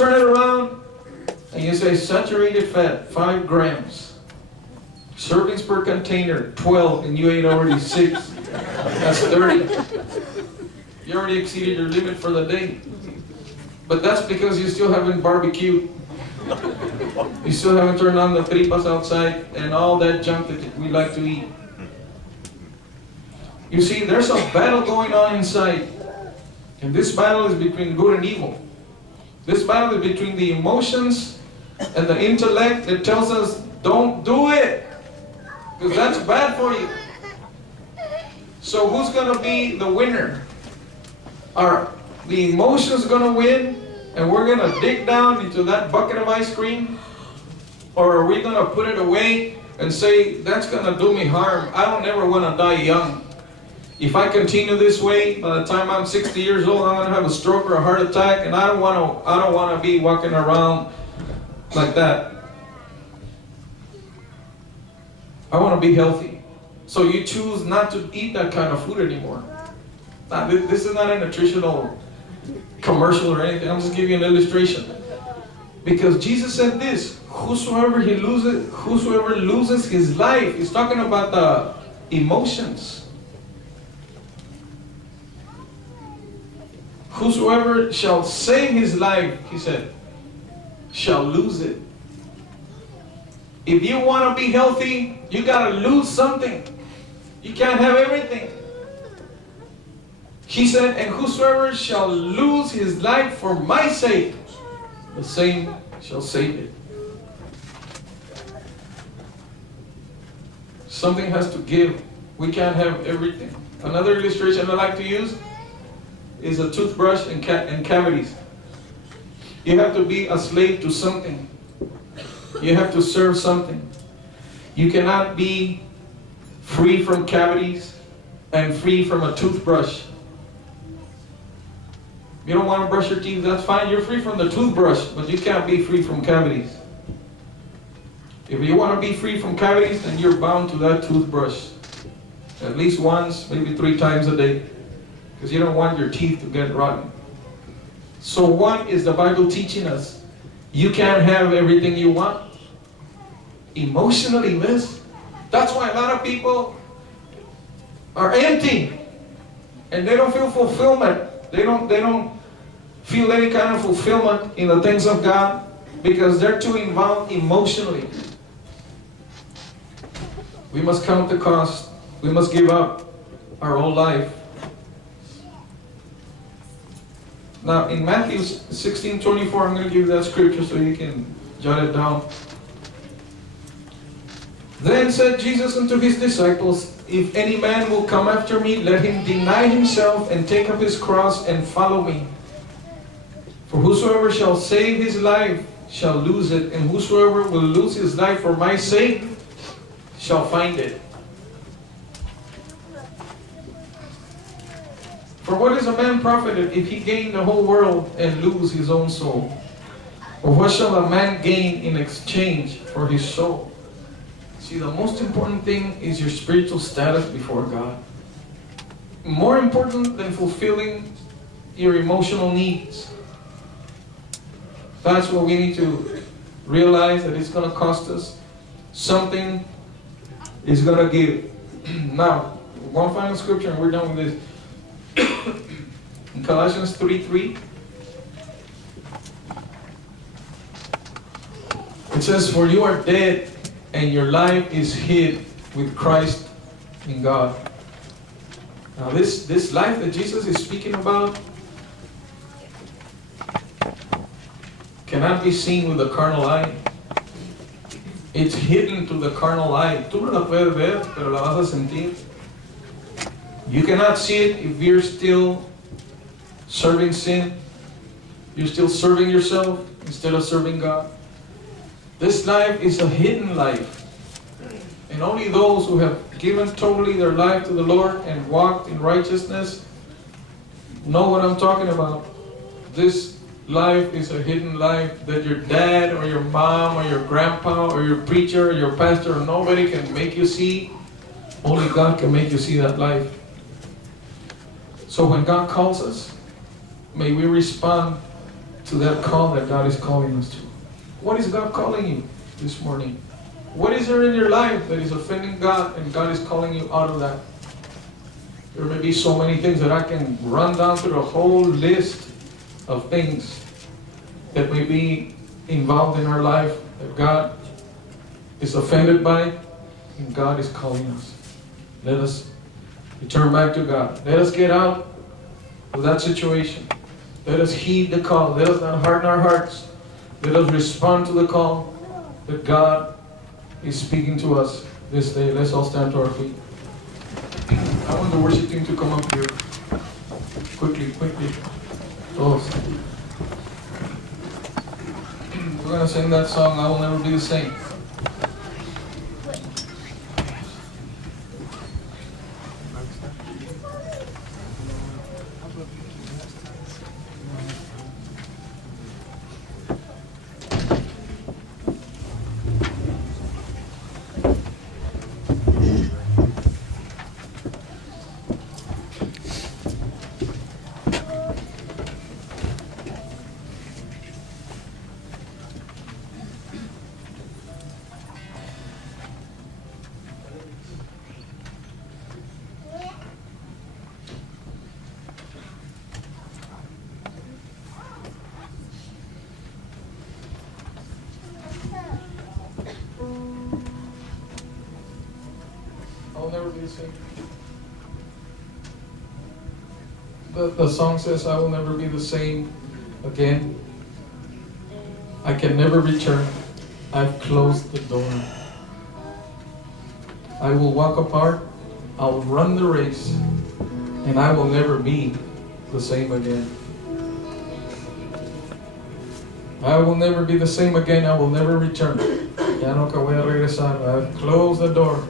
turn it around, and you say saturated fat, 5 grams. Servings per container, 12, and you ate already 6. That's 30. You already exceeded your limit for the day. But that's because you still haven't barbecued. You still haven't turned on the tripas outside and all that junk that we like to eat. You see, there's a battle going on inside. And this battle is between good and evil. This battle is between the emotions and the intellect that tells us, don't do it, because that's bad for you. So who's going to be the winner? Are the emotions going to win and we're going to dig down into that bucket of ice cream? Or are we going to put it away and say, that's going to do me harm? I don't ever want to die young. If I continue this way, by the time I'm 60 years old, I'm going to have a stroke or a heart attack, and I don't want to be walking around like that. I want to be healthy. So you choose not to eat that kind of food anymore. Now, this is not a nutritional commercial or anything. I'm just giving you an illustration. Because Jesus said this, whosoever loses his life, he's talking about the emotions. Whosoever shall save his life, he said, shall lose it. If you want to be healthy, you got to lose something. You can't have everything. He said, and whosoever shall lose his life for my sake, the same shall save it. Something has to give. We can't have everything. Another illustration I like to use is a toothbrush and cavities. You have to be a slave to something. You have to serve something. You cannot be free from cavities and free from a toothbrush. You don't want to brush your teeth, that's fine. You're free from the toothbrush, but you can't be free from cavities. If you want to be free from cavities, then you're bound to that toothbrush. At least once, maybe 3 times a day. Because you don't want your teeth to get rotten. So what is the Bible teaching us? You can't have everything you want. Emotionally, miss. That's why a lot of people are empty. And they don't feel fulfillment. They don't feel any kind of fulfillment in the things of God because they're too involved emotionally. We must count the cost. We must give up our whole life. Now in Matthew 16:24, I'm going to give you that scripture so you can jot it down. Then said Jesus unto his disciples, if any man will come after me, let him deny himself and take up his cross and follow me. For whosoever shall save his life shall lose it, and whosoever will lose his life for my sake shall find it. For what is a man profited if he gain the whole world and lose his own soul? Or what shall a man gain in exchange for his soul? See, the most important thing is your spiritual status before God. More important than fulfilling your emotional needs. That's what we need to realize, that it's going to cost us. Something is going to give. Now, one final scripture and we're done with this. In Colossians 3:3, it says, for you are dead, and your life is hid with Christ in God. Now this life that Jesus is speaking about cannot be seen with the carnal eye. It's hidden to the carnal eye. Tú no la puedes ver, pero la vas a sentir. You cannot see it if you're still serving sin. You're still serving yourself instead of serving God. This life is a hidden life. And only those who have given totally their life to the Lord and walked in righteousness know what I'm talking about. This life is a hidden life that your dad or your mom or your grandpa or your preacher or your pastor or nobody can make you see. Only God can make you see that life. So when God calls us, may we respond to that call that God is calling us to. What is God calling you this morning? What is there in your life that is offending God and God is calling you out of that? There may be so many things that I can run down through a whole list of things that may be involved in our life that God is offended by and God is calling us. Let us return back to God. Let us get out of that situation. Let us heed the call. Let us not harden our hearts. Let us respond to the call that God is speaking to us this day. Let's all stand to our feet. I want the worship team to come up here. Quickly. Todos. We're going to sing that song, I Will Never Be the Same. I will never be the same. The song says, I will never be the same again. I can never return. I've closed the door. I will walk apart. I'll run the race. And I will never be the same again. I will never be the same again. I will never return. Ya no que voy a regresar. I've closed the door.